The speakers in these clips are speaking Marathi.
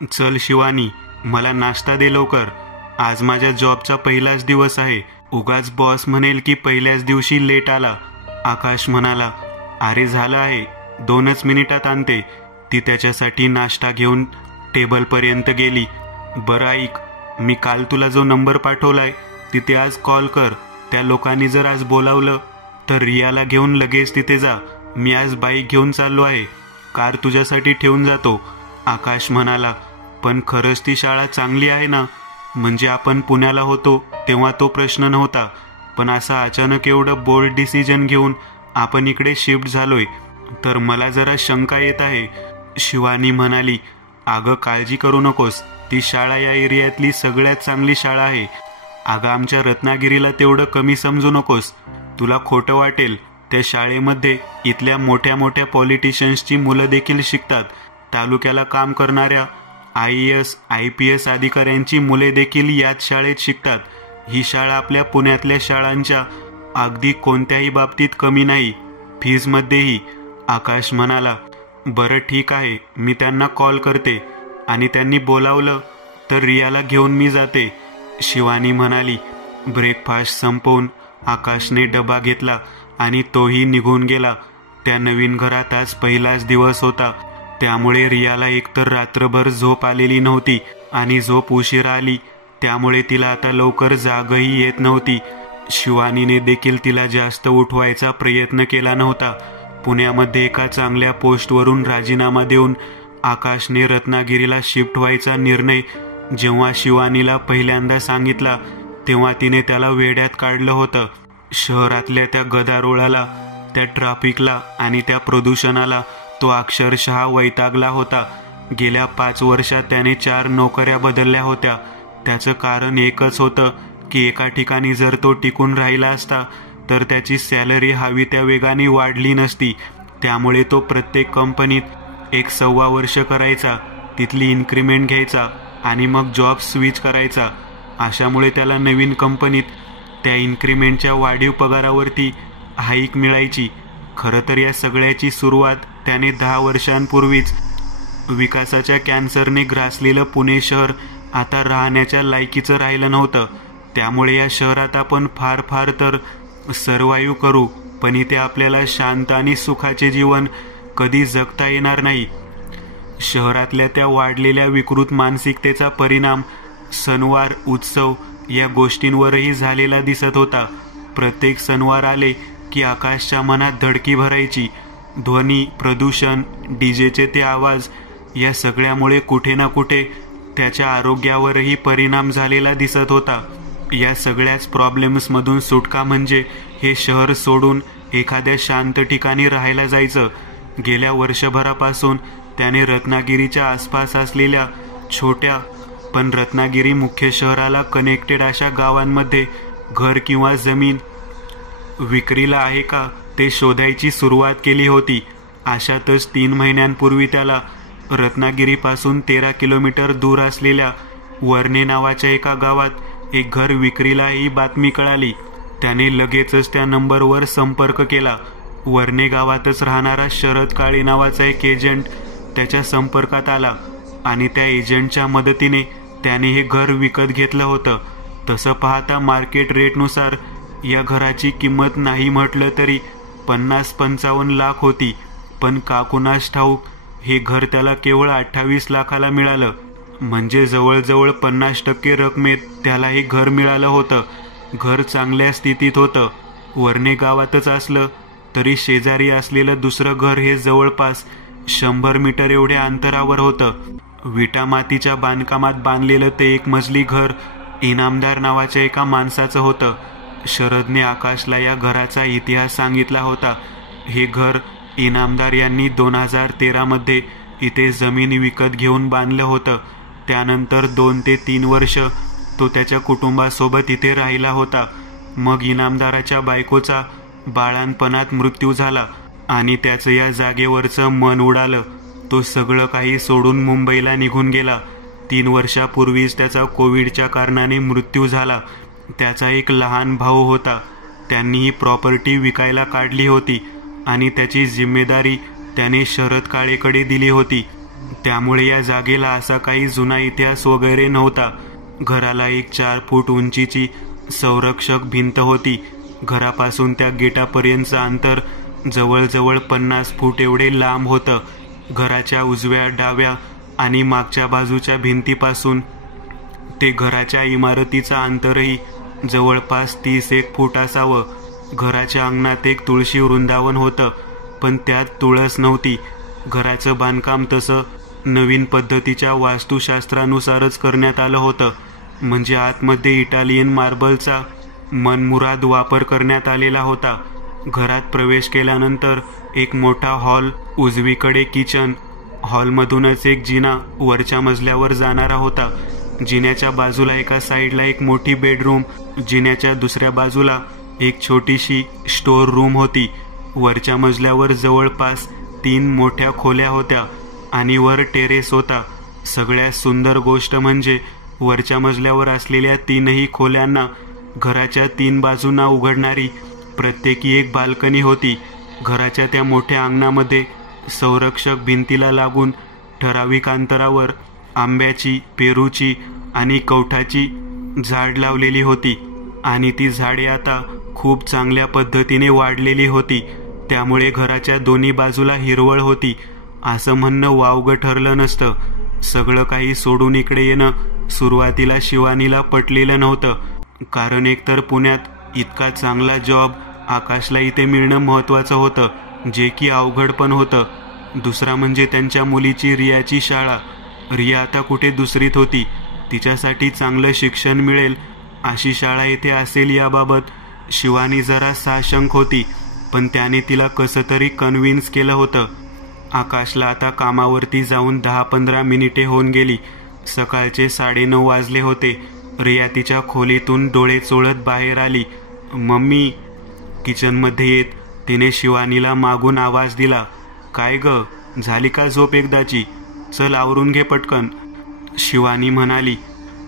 चल शिवानी, मला नाश्ता दे लवकर. आज माझ्या जॉबचा पहिलाच दिवस आहे. उगाच बॉस म्हणेल की पहिल्याच दिवशी लेट आला. आकाश म्हणाला, अरे झालं आहे, 2च मिनिटात आणते. ती त्याच्यासाठी नाश्ता घेऊन टेबलपर्यंत गेली. बरं ऐक, मी काल तुला जो नंबर पाठवलाय तिथे आज कॉल कर. त्या लोकांनी जर आज बोलावलं तर रियाला घेऊन लगेच तिथे जा. मी आज बाईक घेऊन चाललो आहे. कार तुझ्यासाठी ठेवून जातो. आकाश म्हणाला, पण खरंच ती शाळा चांगली आहे ना? म्हणजे आपण पुण्याला होतो तेव्हा तो प्रश्न नव्हता, पण असा अचानक एवढं बोल्ड डिसिजन घेऊन आपण इकडे शिफ्ट झालोय तर मला जरा शंका येत आहे. शिवानी म्हणाली, अगं काळजी करू नकोस, ती शाळा या एरियातली सगळ्यात चांगली शाळा आहे. अगं आमच्या रत्नागिरीला तेवढं कमी समजू नकोस. तुला खोटं वाटेल, त्या शाळेमध्ये इथल्या मोठ्या मोठ्या पॉलिटिशियन्सची मुलं देखील शिकतात. तालुक्याला काम करणाऱ्या IAS IPS अधिकाऱ्यांची मुले देखील याच शाळेत शिकतात. ही शाळा आपल्या पुण्यातल्या शाळांच्या अगदी कोणत्याही बाबतीत कमी नाही, फीजमध्येही. आकाश म्हणाला, बरं ठीक आहे, मी त्यांना कॉल करते आणि त्यांनी बोलावलं तर रियाला घेऊन मी जाते. शिवानी म्हणाली. ब्रेकफास्ट संपवून आकाशने डबा घेतला आणि तोही निघून गेला. त्या नवीन घरात आज पहिलाच दिवस होता, त्यामुळे रियाला एकतर रात्रभर झोप आलेली नव्हती आणि झोप उशिरा आली, त्यामुळे तिला आता लवकर जागही येत नव्हती. शिवानीने देखील तिला जास्त उठवायचा प्रयत्न केला नव्हता. पुण्यामध्ये एका चांगल्या पोस्टवरून राजीनामा देऊन आकाशने रत्नागिरीला शिफ्ट व्हायचा निर्णय जेव्हा शिवानीला पहिल्यांदा सांगितला तेव्हा तिने त्याला वेड्यात काढलं होतं. शहरातल्या त्या गदारोळाला, त्या ट्रॅफिकला आणि त्या प्रदूषणाला तो अक्षरशः वैतागला होता. गेल्या 5 वर्षात त्याने 4 नोकऱ्या बदलल्या होत्या. त्याचं कारण एकच होतं की एका ठिकाणी जर तो टिकून राहिला असता तर त्याची सॅलरी हवी त्या वेगाने वाढली नसती. त्यामुळे तो प्रत्येक कंपनीत 1.25 वर्ष करायचा, तिथली इन्क्रिमेंट घ्यायचा आणि मग जॉब स्विच करायचा. अशामुळे त्याला नवीन कंपनीत त्या इन्क्रिमेंटच्या वाढीव पगारावरती हाईक मिळायची. खरं तर या सगळ्याची सुरुवात त्याने 10 वर्षांपूर्वीच विकासाच्या कॅन्सरने ग्रासलेलं पुणे शहर आता राहण्याच्या लायकीचं राहिलं नव्हतं. त्यामुळे या शहरात आपण फार फार तर सर्वाईव्ह करू, पण इथे आपल्याला शांत आणि सुखाचे जीवन कधी जगता येणार नाही. शहरातल्या त्या वाढलेल्या विकृत मानसिकतेचा परिणाम सणवार, उत्सव या गोष्टींवरही झालेला दिसत होता. प्रत्येक सणवार आले की आकाशच्या मनात धडकी भरायची. ध्वनी प्रदूषण, डीजेचे ते आवाज या सगळ्यामुळे कुठे ना कुठे त्याच्या आरोग्यावरही परिणाम झालेला दिसत होता. या सगळ्याच प्रॉब्लेम्समधून सुटका म्हणजे हे शहर सोडून एखाद्या शांत ठिकाणी राहायला जायचं. गेल्या वर्षभरापासून त्याने रत्नागिरीच्या आसपास असलेल्या छोट्या पण रत्नागिरी मुख्य शहराला कनेक्टेड अशा गावांमध्ये घर किंवा जमीन विक्रीला आहे का ते शोधायची सुरुवात केली होती. अशातच 3 महिन्यांपूर्वी त्याला रत्नागिरीपासून 13 किलोमीटर दूर असलेल्या वर्णे नावाच्या एका गावात एक घर विक्रीला ही बातमी कळाली. त्याने लगेचच त्या नंबरवर संपर्क केला. वर्णे गावातच राहणारा शरद काळे नावाचा एक एजंट त्याच्या संपर्कात आला आणि त्या एजंटच्या मदतीने त्याने हे घर विकत घेतलं होतं. तसं पाहता मार्केट रेटनुसार या घराची किंमत नाही म्हटलं तरी 50-55 लाख होती, पण काकुनास ठाऊक हे घर त्याला केवळ 28 लाखाला मिळालं. म्हणजे जवळजवळ 50% रकमेत त्याला हे घर मिळालं होतं. घर चांगल्या स्थितीत होतं. वर्णे गावातच असलं तरी शेजारी असलेलं दुसरं घर हे जवळपास 100 मीटर एवढ्या अंतरावर होतं. विटा मातीच्या बांधकामात बांधलेलं ते 1 मजली घर इनामदार नावाच्या एका माणसाचं होतं. शरदने आकाशला या घराचा इतिहास सांगितला होता. हे घर इनामदार यांनी 2013 मध्ये इथे जमीन विकत घेऊन बांधलं होतं. त्यानंतर 2 ते 3 वर्ष तो त्याच्या कुटुंबासोबत इथे राहिला होता. मग इनामदाराच्या बायकोचा बाळंतपणात मृत्यू झाला आणि त्याचं या जागेवरचं मन उडालं. तो सगळं काही सोडून मुंबईला निघून गेला. 3 वर्षापूर्वीच त्याचा कोविडच्या कारणाने मृत्यू झाला. त्याचा एक लहान भाऊ होता. त्यांनी ही प्रॉपर्टी विकायला काढली होती आणि त्याची जिम्मेदारी त्याने शरद काळेकडे दिली होती. त्यामुळे या जागेला असा काही जुना इतिहास वगैरे नव्हता. घराला एक 4 फूट उंचीची संरक्षक भिंत होती. घरापासून त्या गेटापर्यंतचं अंतर जवळजवळ 50 फूट एवढे लांब होतं. घराच्या उजव्या, डाव्या आणि मागच्या बाजूच्या भिंतीपासून ते घराच्या इमारतीचं अंतरही जवळपास 30-1 फूट असावं. घराच्या अंगणात एक तुळशी वृंदावन होतं, पण त्यात तुळस नव्हती. घराचं बांधकाम तसं नवीन पद्धतीच्या वास्तुशास्त्रानुसारच करण्यात आलं होतं. म्हणजे आतमध्ये इटालियन मार्बलचा मनमुराद वापर करण्यात आलेला होता. घरात प्रवेश केल्यानंतर एक मोठा हॉल, उजवीकडे किचन, हॉलमधूनच एक जिना वरच्या मजल्यावर जाणारा होता. जिन्याच्या बाजूला एका साईडला एक मोठी बेडरूम, जिन्याच्या दुसऱ्या बाजूला एक छोटीशी स्टोअर रूम होती. वरच्या मजल्यावर जवळपास 3 मोठ्या खोल्या होत्या आणि वर टेरेस होता. सगळ्यात सुंदर गोष्ट म्हणजे वरच्या मजल्यावर असलेल्या 3ही खोल्यांना घराच्या 3 बाजूंना उघडणारी प्रत्येकी एक बाल्कनी होती. घराच्या त्या मोठ्या अंगणामध्ये संरक्षक भिंतीला लागून ठराविक अंतरावर आंब्याची, पेरूची आणि कवठाची झाड लावलेली होती आणि ती झाडे आता खूप चांगल्या पद्धतीने वाढलेली होती. त्यामुळे घराच्या दोन्ही बाजूला हिरवळ होती. असं म्हणणं वावगं ठरलं नसतं. सगळं काही सोडून इकडे येणं सुरुवातीला शिवानीला पटलेलं नव्हतं. कारण एकतर पुण्यात इतका चांगला जॉब आकाशला इथे मिळणं महत्त्वाचं होतं, जे की अवघड पण होतं. दुसरा म्हणजे त्यांच्या मुलीची रियाची शाळा. रिया आता कुठे 2रीत होती. तिच्यासाठी चांगलं शिक्षण मिळेल अशी शाळा येथे असेल याबाबत शिवानी जरा साशंक होती, पण त्याने तिला कसं तरी कन्व्हिन्स केलं होतं. आकाशला आता कामावरती जाऊन 10-15 मिनिटे होऊन गेली. सकाळचे 9:30 वाजले होते. रिया तिच्या खोलीतून डोळे चोळत बाहेर आली. मम्मी. किचनमध्ये येत तिने शिवानीला मागून आवाज दिला. काय ग, झाली का झोप एकदाची? चल आवरून घे पटकन. शिवानी म्हणाली.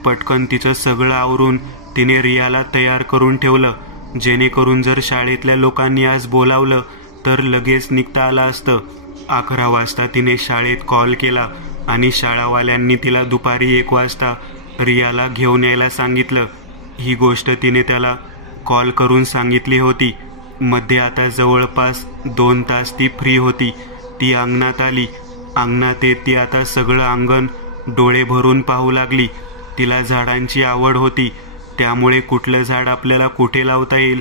पटकन तिचं सगळं आवरून तिने रियाला तयार करून ठेवलं, जेणेकरून जर शाळेतल्या लोकांनी आज बोलावलं तर लगेच निघता आलं असतं. 11 वाजता तिने शाळेत कॉल केला आणि शाळावाल्यांनी तिला दुपारी 1 वाजता रियाला घेऊन यायला सांगितलं. ही गोष्ट तिने त्याला कॉल करून सांगितली होती. मध्ये आता जवळपास 2 तास ती फ्री होती. ती अंगणात आली. अंगणात येत ती आता सगळं अंगण डोळे भरून पाहू लागली. तिला झाडांची आवड होती, त्यामुळे कुठलं झाड आपल्याला कुठे लावता येईल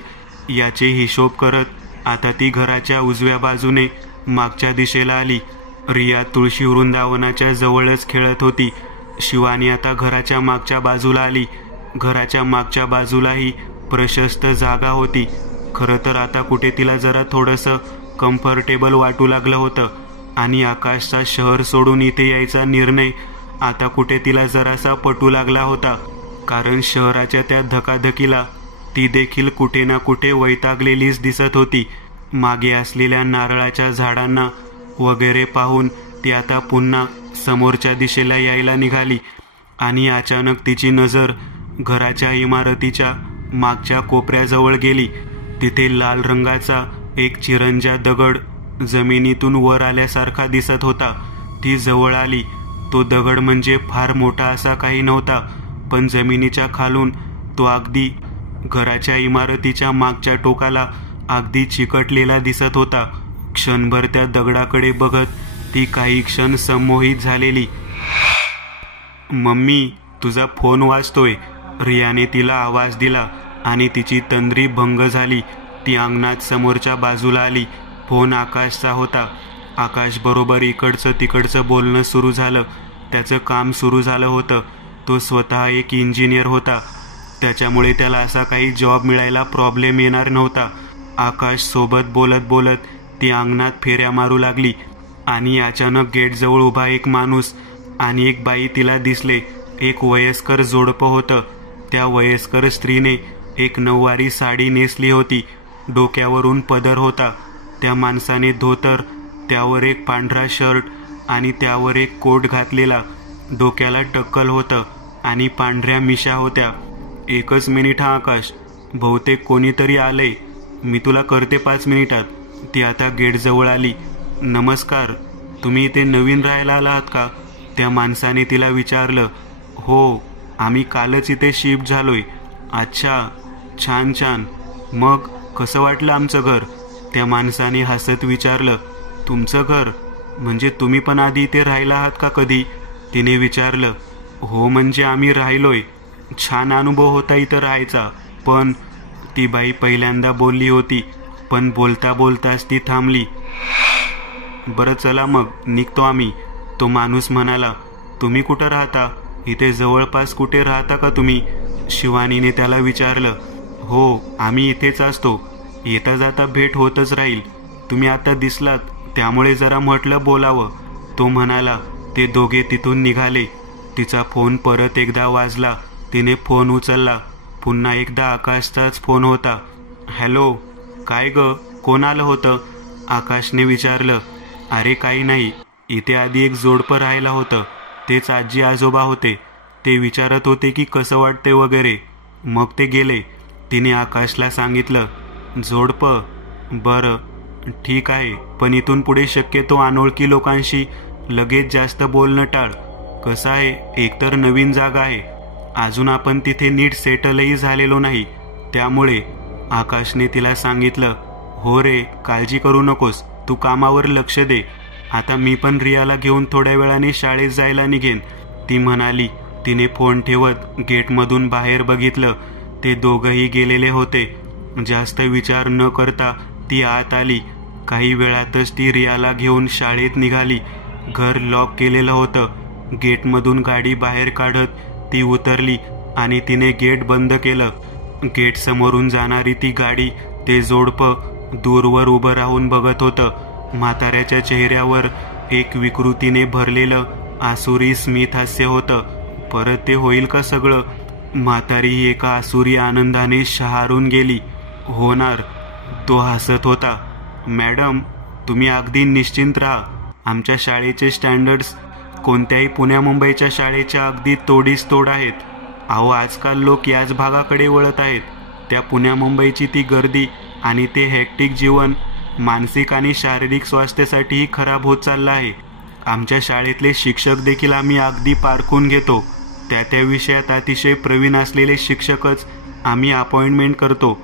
याचे हिशोब करत आता ती घराच्या उजव्या बाजूने मागच्या दिशेला आली. रिया तुळशी वृंदावनाच्या जवळच खेळत होती. शिवानी आता घराच्या मागच्या बाजूला आली. घराच्या मागच्या बाजूलाही प्रशस्त जागा होती. खरं तर आता कुठे तिला जरा थोडंसं कम्फर्टेबल वाटू लागलं होतं आणि आकाशचा शहर सोडून इथे यायचा निर्णय आता कुठे तिला जरासा पटू लागला होता. कारण शहराच्या त्या धकाधकीला ती देखील कुठे ना कुठे वैतागलेलीच दिसत होती. मागे असलेल्या नारळाच्या झाडांना वगैरे पाहून ती आता पुन्हा समोरच्या दिशेला यायला निघाली आणि अचानक तिची नजर घराच्या इमारतीच्या मागच्या कोपऱ्याजवळ गेली. तिथे लाल रंगाचा एक चिरंजा दगड जमिनीतून वर आल्यासारखा दिसत होता. ती जवळ आली. तो दगड म्हणजे फार मोठा असा काही नव्हता, पण जमिनीच्या खालून तो अगदी घराच्या इमारतीच्या मागच्या टोकाला अगदी चिकटलेला दिसत होता. क्षणभर त्या दगडाकडे बघत ती काही क्षण संमोहित झालेली. मम्मी, तुझा फोन वाजतोय. रियाने तिला आवाज दिला आणि तिची तंद्री भंग झाली. ती अंगणात समोरच्या बाजूला आली. फोन आकाशचा होता. आकाश बरोबर इकडचं तिकडचं बोलणं सुरू झालं. त्याचं काम सुरू झालं होतं. तो स्वतः एक इंजिनियर होता, त्याच्यामुळे त्याला असा काही जॉब मिळायला प्रॉब्लेम येणार नव्हता. आकाश सोबत बोलत बोलत ती अंगणात फेऱ्या मारू लागली आणि अचानक गेटजवळ उभा एक माणूस आणि एक बाई तिला दिसले. एक वयस्कर जोडपं होतं. त्या वयस्कर स्त्रीने एक नऊवारी साडी नेसली होती. डोक्यावरून पदर होता. त्या माणसाने धोतर, त्यावर एक पांढरा शर्ट आणि त्यावर एक कोट घातलेला. डोक्याला टक्कल होतं आणि पांढऱ्या मिशा होत्या. 1 मिनिट हा आकाश, बहुतेक कोणीतरी आलंय, मी तुला करते 5 मिनिटात. ती आता गेटजवळ आली. नमस्कार. तुम्ही इथे नवीन राहायला आलात का? त्या माणसाने तिला विचारलं. हो, आम्ही कालच इथे शिफ्ट झालोय. अच्छा, छान छान. मग कसं वाटलं आमचं घर? त्या माणसाने हसत विचारलं. तुमचं घर म्हणजे तुम्ही पण आधी इथे राहिला आहात का कधी? तिने विचारलं. हो, म्हणजे आम्ही राहिलोय. छान अनुभव होता इथं राहायचा. पण ती बाई पहिल्यांदा बोलली होती, पण बोलता बोलताच ती थांबली. बरं चला मग निघतो आम्ही. तो माणूस म्हणाला. तुम्ही कुठं राहता? इथे जवळपास कुठे राहता का तुम्ही? शिवानीने त्याला विचारलं. हो, आम्ही इथेच असतो. येता जाता भेट होतच राहील. तुम्ही आता दिसलात त्यामुळे जरा म्हटलं बोलावं. तो म्हणाला. ते दोघे तिथून निघाले. तिचा फोन परत एकदा वाजला. तिने फोन उचलला. पुन्हा एकदा आकाशचाच फोन होता. हॅलो, काय ग, कोण आलं होतं? आकाशने विचारलं. अरे काही नाही, इथे आधी एक जोडपं राहायला होतं. तेच आजी आजोबा होते. ते विचारत होते की कसं वाटते वगैरे. मग ते गेले. तिने आकाशला सांगितलं. जोडपं? बरं, ठीक आहे. पण इथून पुढे शक्यतो अनोळखी लोकांशी लगेच जास्त बोलणं टाळ. कसं आहे, एकतर नवीन जागा आहे. अजून आपण तिथे नीट सेटलही झालेलो नाही. त्यामुळे आकाशने तिला सांगितलं. हो रे, काळजी करू नकोस. तू कामावर लक्ष दे. आता मी पण रियाला घेऊन थोड्या वेळाने शाळेत जायला निघेन, ती म्हणाली. तिने फोन ठेवत गेटमधून बाहेर बघितलं. ते दोघंही गेलेले होते. जास्त विचार न करता ती आत आली. काही वेळातच ती रियाला घेऊन शाळेत निघाली. घर लॉक केलेलं होतं. गेटमधून गाडी बाहेर काढत ती उतरली आणि तिने गेट बंद केलं. गेट समोरून जाणारी ती गाडी ते जोडपं दूरवर उभं राहून बघत होतं. म्हाताऱ्याच्या चेहऱ्यावर एक विकृतीने भरलेलं आसुरी स्मित हास्य होतं. परत ते होईल का सगळं? म्हातारी एका आसुरी आनंदाने शहारून गेली. होणार, तो हसत होता. मॅडम, तुम्ही अगदी निश्चिंत राहा. आमच्या शाळेचे स्टँडर्ड्स कोणत्याही पुण्या मुंबईच्या शाळेच्या अगदी तोडीस तोड आहेत. अहो, आजकाल लोक याच भागाकडे वळत आहेत. त्या पुण्या मुंबईची ती गर्दी आणि ते हेक्टिक जीवन मानसिक आणि शारीरिक स्वास्थ्यासाठीही खराब होत चाललं आहे. आमच्या शाळेतले शिक्षक देखील आम्ही अगदी पारखून घेतो. त्या विषयात अतिशय प्रवीण असलेले शिक्षकच आम्ही अपॉइंटमेंट करतो.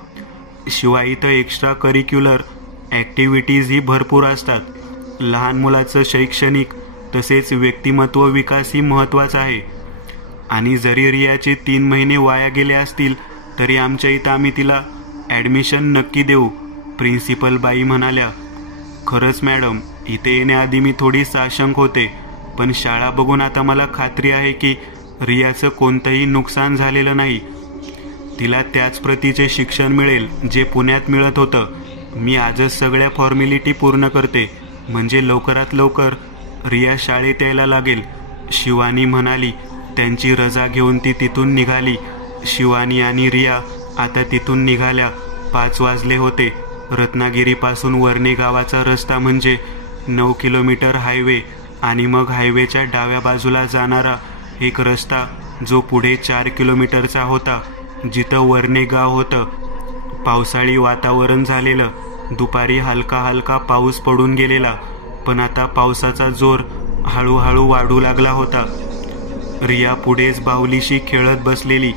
शिवाय इथं एक्स्ट्रा करिक्युलर ॲक्टिव्हिटीजही भरपूर असतात. लहान मुलाचं शैक्षणिक तसेच व्यक्तिमत्व विकासही महत्त्वाचा आहे. आणि जरी रियाचे 3 महिने वाया गेले असतील तरी आमच्या इथं आम्ही तिला ॲडमिशन नक्की देऊ, प्रिन्सिपल बाई म्हणाल्या. खरंच मॅडम, इथे येण्याआधी मी थोडी साशंक होते, पण शाळा बघून आता मला खात्री आहे की रियाचं कोणतंही नुकसान झालेलं नाही. तिला त्याच प्रतीचे शिक्षण मिळेल जे पुण्यात मिळत होतं. मी आजच सगळ्या फॉर्मॅलिटी पूर्ण करते, म्हणजे लवकरात लवकर रिया शाळेत यायला लागेल, शिवानी म्हणाली. त्यांची रजा घेऊन ती तिथून निघाली. शिवानी आणि रिया आता तिथून निघाल्या. 5 वाजले होते. रत्नागिरीपासून वर्णे गावाचा रस्ता म्हणजे 9 किलोमीटर हायवे आणि मग हायवेच्या डाव्या बाजूला जाणारा एक रस्ता जो पुढे 4 किलोमीटरचा होता, जिथं वर्णे गाव होतं. पावसाळी वातावरण झालेलं. दुपारी हलका हलका पाऊस पडून गेलेला, पण आता पावसाचा जोर हळूहळू वाढू लागला होता. रिया पुढेच बाहुलीशी खेळत बसलेली.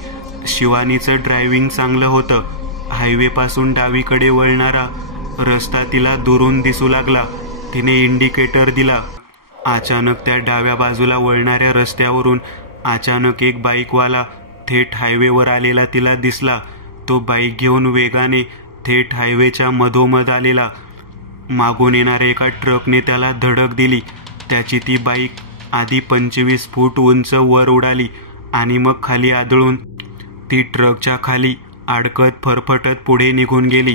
शिवानीचं ड्रायव्हिंग चांगलं होतं. हायवेपासून डावीकडे वळणारा रस्ता तिला दुरून दिसू लागला. तिने इंडिकेटर दिला. अचानक त्या डाव्या बाजूला वळणाऱ्या रस्त्यावरून अचानक एक बाईकवाला थेट हायवेवर आलेला तिला दिसला. तो बाईक घेऊन वेगाने थेट हायवेच्या मधोमध आलेला. मागून येणाऱ्या एका ट्रकने त्याला धडक दिली. त्याची ती बाईक आधी 25 फूट उंच वर उडाली आणि मग खाली आदळून ती ट्रकच्या खाली अडकत फरफटत पुढे निघून गेली.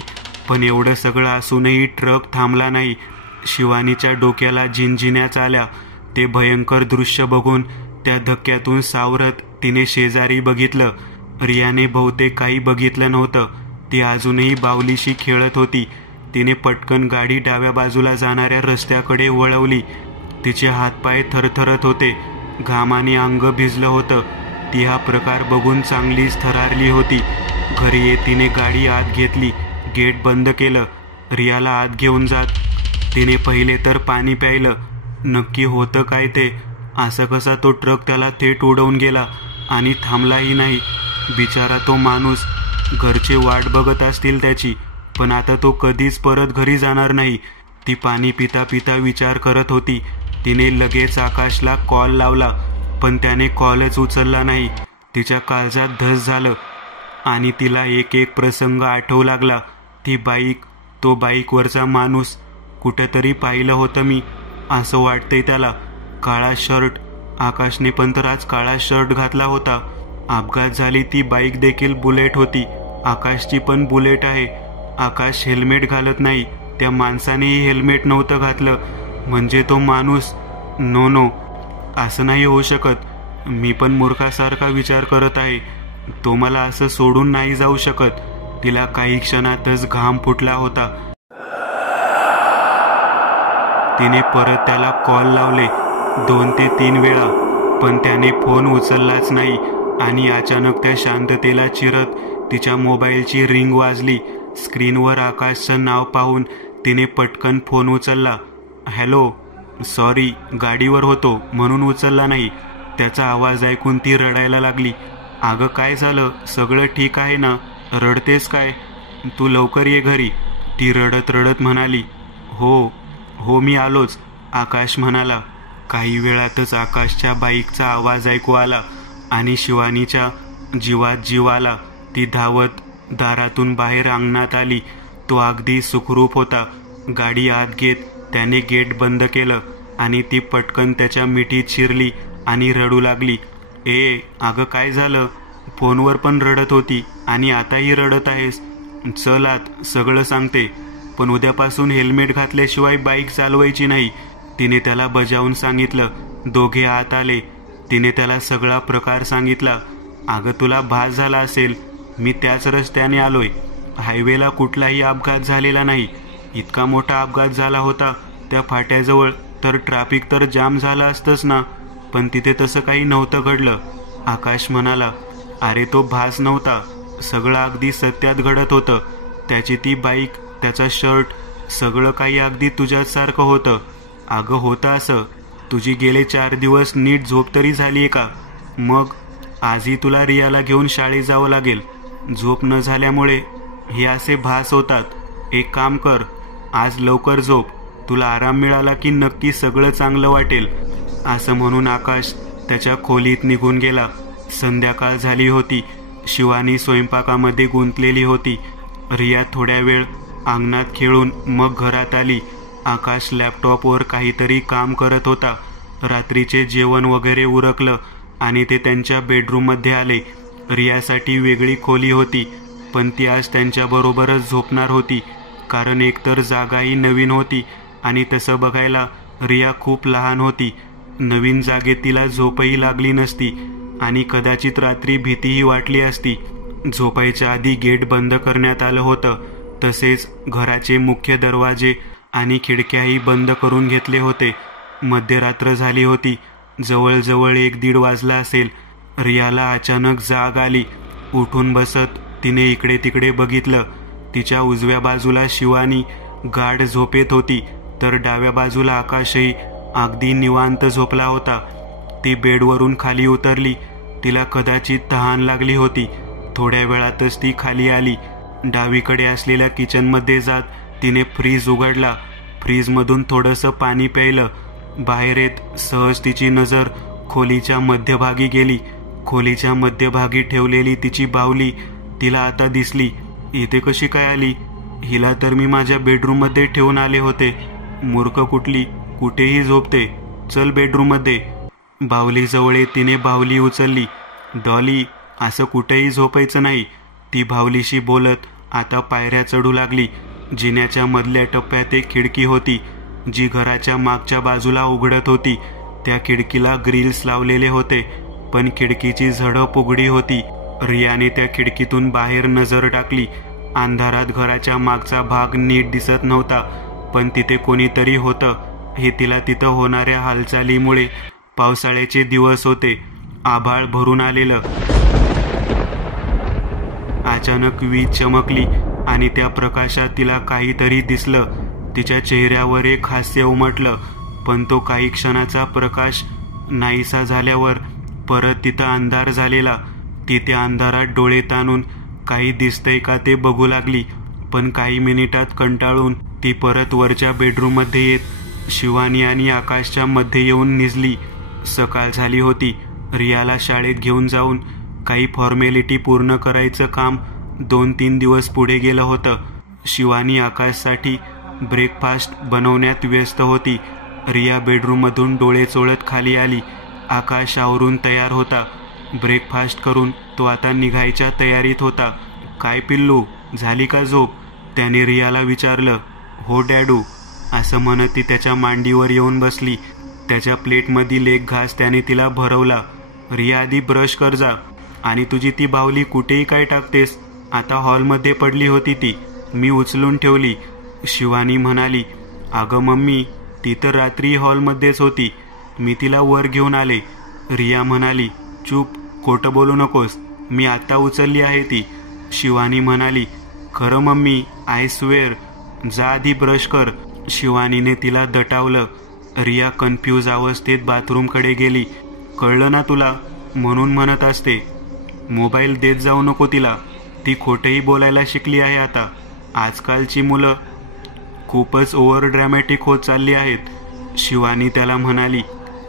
पण एवढं सगळं असूनही ट्रक थांबला नाही. शिवानीच्या डोक्याला झिंझिन्याच आल्या. ते भयंकर दृश्य बघून त्या धक्क्यातून सावरत तिने शेजारी बघितलं. रियाने बहुतेक काही बघितलं नव्हतं. ती अजूनही बाहुलीशी खेळत होती. तिने पटकन गाडी डाव्या बाजूला जाणाऱ्या रस्त्याकडे वळवली. तिचे हातपाय थरथरत होते. घामाने अंग भिजलं होतं. ती हा प्रकार बघून चांगलीच थरारली होती. घरी येत तिने गाडी आत घेतली. गेट बंद केलं. रियाला आत घेऊन जात तिने पहिले तर पाणी प्यायलं. नक्की होतं काय ते? असं कसा तो ट्रक त्याला थेट उडवून गेला आणि थांबलाही नाही? बिचारा तो माणूस, घरचे वाट बघत असतील त्याची, पण आता तो कधीच परत घरी जाणार नाही. ती पाणी पिता पिता विचार करत होती. तिने लगेच आकाशला कॉल लावला, पण त्याने कॉलच उचलला नाही. तिच्या काळजात धस झालं आणि तिला एक एक प्रसंग आठवू लागला. ती बाईक, तो बाईकवरचा माणूस, कुठेतरी पाहिलं होतं मी असं वाटतंय त्याला. काळा शर्ट, आकाशने पण तर आज काळा शर्ट घातला होता. अपघात झाली ती बाईक देखील बुलेट होती. आकाशची पण बुलेट आहे. आकाश हेल्मेट घालत नाही, त्या माणसानेही हेल्मेट नव्हतं घातलं. म्हणजे तो माणूस, नो, असं नाही होऊ शकत. मी पण मूर्खासारखा विचार करत आहे. तो मला असं सोडून नाही जाऊ शकत. तिला काही क्षणातच घाम फुटला होता. तिने परत त्याला कॉल लावले 2 ते 3 वेळा, पण त्याने फोन उचललाच नाही. आणि अचानक त्या शांततेला चिरत तिच्या मोबाईलची रिंग वाजली. स्क्रीनवर आकाशचं नाव पाहून तिने पटकन फोन उचलला. हॅलो, सॉरी, गाडीवर होतो म्हणून उचलला नाही. त्याचा आवाज ऐकून ती रडायला लागली. अगं काय झालं? सगळं ठीक आहे ना? रडतेस काय? तू लवकर ये घरी, ती रडत रडत म्हणाली. हो मी आलोच, आकाश म्हणाला. काही वेळातच आकाशच्या बाईकचा आवाज ऐकू आला आणि शिवानीच्या जीवात जीव आला. ती धावत दारातून बाहेर अंगणात आली. तो अगदी सुखरूप होता. गाडी आत घेत त्याने गेट बंद केलं आणि ती पटकन त्याच्या मिठीत शिरली आणि रडू लागली. अगं काय झालं? फोनवर पण रडत होती आणि आताही रडत आहेस. चल आत, सगळं सांगते, पण उद्यापासून हेल्मेट घातल्याशिवाय बाईक चालवायची नाही, तिने त्याला बजावून सांगितलं. दोघे आत आले. तिने त्याला सगळा प्रकार सांगितला. अगं तुला भास झाला असेल, मी त्याच रस्त्याने आलोय. हायवेला कुठलाही अपघात झालेला नाही. इतका मोठा अपघात झाला होता त्या फाट्याजवळ तर ट्रॅफिक तर जाम झालं असतंच ना, पण तिथे तसं काही नव्हतं घडलं, आकाश म्हणाला. अरे तो भास नव्हता, सगळं अगदी सत्यात घडत होतं. त्याची ती बाईक, त्याचा शर्ट, सगळं काही अगदी तुझ्यासारखं होतं. अगं होतं असं. तुझी गेले 4 दिवस नीट झोप तरी झालीये का? मग आजही तुला रियाला घेऊन शाळेत जावं लागेल. झोप न झाल्यामुळे हे असे भास होतात. एक काम कर, आज लवकर झोप. तुला आराम मिळाला की नक्की सगळं चांगलं वाटेल, असं म्हणून आकाश त्याच्या खोलीत निघून गेला. संध्याकाळ झाली होती. शिवानी स्वयंपाकामध्ये गुंतलेली होती. रिया थोड्या वेळ अंगणात खेळून मग घरात आली. आकाश लॅपटॉपवर काहीतरी काम करत होता. रात्रीचे जेवण वगैरे उरकलं आणि ते त्यांच्या बेडरूममध्ये आले. रियासाठी वेगळी खोली होती, पण ती आज त्यांच्याबरोबरच झोपणार होती, कारण एकतर जागाही नवीन होती आणि तसं बघायला रिया खूप लहान होती. नवीन जागेत तिला झोपही लागली नसती आणि कदाचित रात्री भीतीही वाटली असती. झोपायच्या आधी गेट बंद करण्यात आलं होतं. तसेच घराचे मुख्य दरवाजे आणि खिडक्याही बंद करून घेतले होते. मध्यरात्र झाली होती. जवळजवळ 1-1:30 वाजला असेल. रियाला अचानक जाग आली. उठून बसत तिने इकडे तिकडे बघितलं. तिच्या उजव्या बाजूला शिवानी गाढ झोपेत होती, तर डाव्या बाजूला आकाशही अगदी निवांत झोपला होता. ती बेडवरून खाली उतरली. तिला कदाचित तहान लागली होती. थोड्या वेळातच ती खाली आली. डावीकडे असलेल्या किचनमध्ये जात तिने फ्रीज उघडला. फ्रीजमधून थोडंसं पाणी प्यायलं. बाहेर येत सहज तिची नजर खोलीच्या मध्यभागी गेली. खोलीच्या मध्यभागी ठेवलेली तिची बाहुली तिला आता दिसली. इथे कशी काय आली? हिला तर मी माझ्या बेडरूममध्ये ठेवून आले होते. मूर्ख कुठली, कुठेही झोपते. चल बेडरूममध्ये. बाहुलीजवळ तिने बाहुली उचलली. डॉली, असं कुठेही झोपायचं नाही, ती बाहुलीशी बोलत आता पायऱ्या चढू लागली. जिन्याच्या मधल्या टप्प्यात एक खिडकी होती, जी घराच्या मागच्या बाजूला उघडत होती. त्या खिडकीला ग्रिल्स लावलेले होते, पण खिडकीची झडप उघडी होती. रियाने त्या खिडकीतून बाहेर नजर टाकली. अंधारात घराच्या मागचा भाग नीट दिसत नव्हता, पण तिथे कोणीतरी होतं हे तिला तिथं होणाऱ्या हालचालीमुळे. पावसाळ्याचे दिवस होते. आभाळ भरून आलेलं. अचानक वीज चमकली आणि त्या प्रकाशात तिला काहीतरी दिसलं. तिच्या चेहऱ्यावर एक हास्य उमटलं. पण तो काही क्षणाचा प्रकाश नाहीसा झाल्यावर परत तिथं अंधार झालेला. ती त्या अंधारात डोळे ताणून काही दिसतंय का ते बघू लागली. पण काही मिनिटात कंटाळून ती परत वरच्या बेडरूममध्ये येत शिवानी आणि आकाशच्या मध्ये येऊन निजली. सकाळ झाली होती. रियाला शाळेत घेऊन जाऊन काही फॉर्मॅलिटी पूर्ण करायचं काम 2-3 दिवस पुढे गेलं होतं. शिवानी आकाशसाठी ब्रेकफास्ट बनवण्यात व्यस्त होती. रिया बेडरूममधून डोळे चोळत खाली आली. आकाश आवरून तयार होता. ब्रेकफास्ट करून तो आता निघायच्या तयारीत होता. काय पिल्लू, झाली का झोप? त्याने रियाला विचारलं. हो डॅडू, असं म्हणत ती त्याच्या मांडीवर येऊन बसली. त्याच्या प्लेटमधील एक घास त्याने तिला भरवला. रिया, आधी ब्रश कर जा. आणि तुझी ती बाहुली कुठेही काय टाकतेस? आता हॉलमध्ये पडली होती ती, मी उचलून ठेवली. शिवानी म्हणाली. अगं मम्मी, ती तर रात्री हॉलमध्येच होती, मी तिला वर घेऊन आले. रिया म्हणाली. चूप, खोटं बोलू नकोस, मी आत्ता उचलली आहे ती. शिवानी म्हणाली. खरं मम्मी, आय स्वेअर. जा आधी ब्रश कर. शिवानीने तिला दटावलं. रिया कन्फ्यूज अवस्थेत बाथरूमकडे गेली. कळलं ना तुला, म्हणून म्हणत असते. मोबाईल देत जाऊ नको तिला, ती खोटंही बोलायला शिकली आहे आता. आजकालची मुलं खूपच ओव्हर ड्रॅमॅटिक होत चालली आहेत. शिवानी त्याला म्हणाली.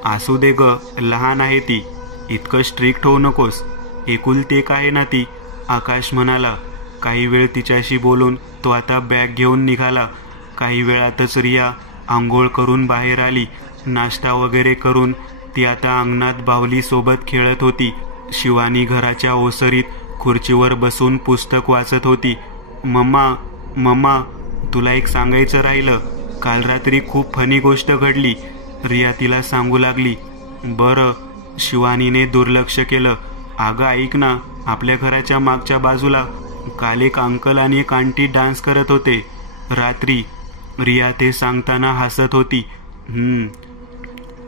असू दे ग, लहान आहे ती, इतकं स्ट्रिक्ट होऊ नकोस. एकुलती एक आहे ना ती, आकाश म्हणाला. काही वेळ तिच्याशी बोलून तो आता बॅग घेऊन निघाला. काही वेळातच रिया आंघोळ करून बाहेर आली. नाश्ता वगैरे करून ती आता अंगणात बाहुलीसोबत खेळत होती. शिवानी घराच्या ओसरीत खुर्चीवर बसून पुस्तक वाचत होती. मम्मा मम्मा, तुला एक सांगायचं राहिलं. काल रात्री खूप फनी गोष्ट घडली. रिया तिला सांगू लागली. बरं. शिवानीने दुर्लक्ष केलं. अगं ऐक ना, आपल्या घराच्या मागच्या बाजूला काल एक अंकल आणि एक आंटी डान्स करत होते रात्री. रिया ते सांगताना हसत होती.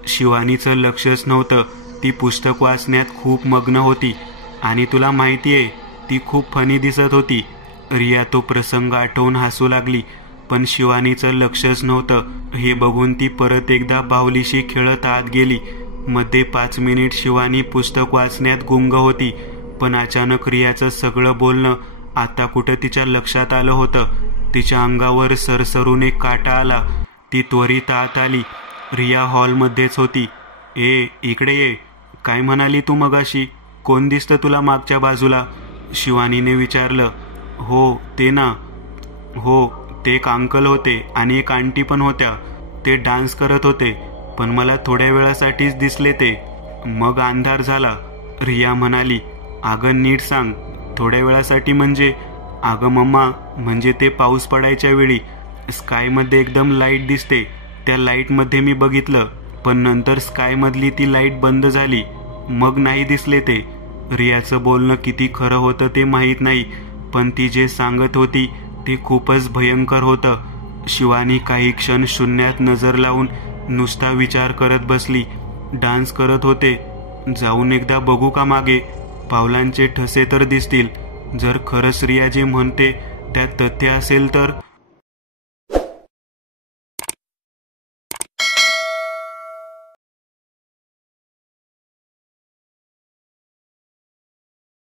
शिवानीचं लक्षच नव्हतं. ती पुस्तक वाचण्यात खूप मग्न होती आणि तुला माहितीये, ती खूप फनी दिसत होती. रिया तो प्रसंग आठवून हसू लागली. पण शिवानीचं लक्षच नव्हतं. हे बघून ती परत एकदा बाहुलीशी खेळत आत गेली. मध्ये 5 मिनिट शिवानी पुस्तक वाचण्यात गुंग होती. पण अचानक रियाचं सगळं बोलणं आता कुठं तिच्या लक्षात आलं होतं. तिच्या अंगावर सरसरून एक काटा आला. ती त्वरित आत आली. रिया हॉलमध्येच होती. इकडे ये. काय म्हणाली तू मगाशी? कोण दिसतं तुला मागच्या बाजूला? शिवानीने विचारलं. हो ते ना. हो, ते एक अंकल होते आणि एक आंटी पण होत्या. ते डान्स करत होते, पण मला थोड्या वेळासाठीच दिसले ते. मग अंधार झाला. रिया म्हणाली. अगं नीट सांग, थोड्या वेळासाठी म्हणजे? अगं मम्मा, म्हणजे ते पाऊस पडायच्या वेळी स्कायमध्ये एकदम लाईट दिसते, त्या लाईटमध्ये मी बघितलं. पण नंतर स्कायमधली ती लाईट बंद झाली, मग नाही दिसले ते. रियाचं बोलणं किती खरं होतं ते माहीत नाही, पण ती जे सांगत होती ते खूपच भयंकर होतं. शिवानी काही क्षण शून्यात नजर लावून नुसता विचार करत बसली. डान्स करत होते. जाऊन एकदा बघू का मागे? पावलांचे ठसे तर दिसतील. जर खरंच रिया जे म्हणते त्यात तथ्य असेल तर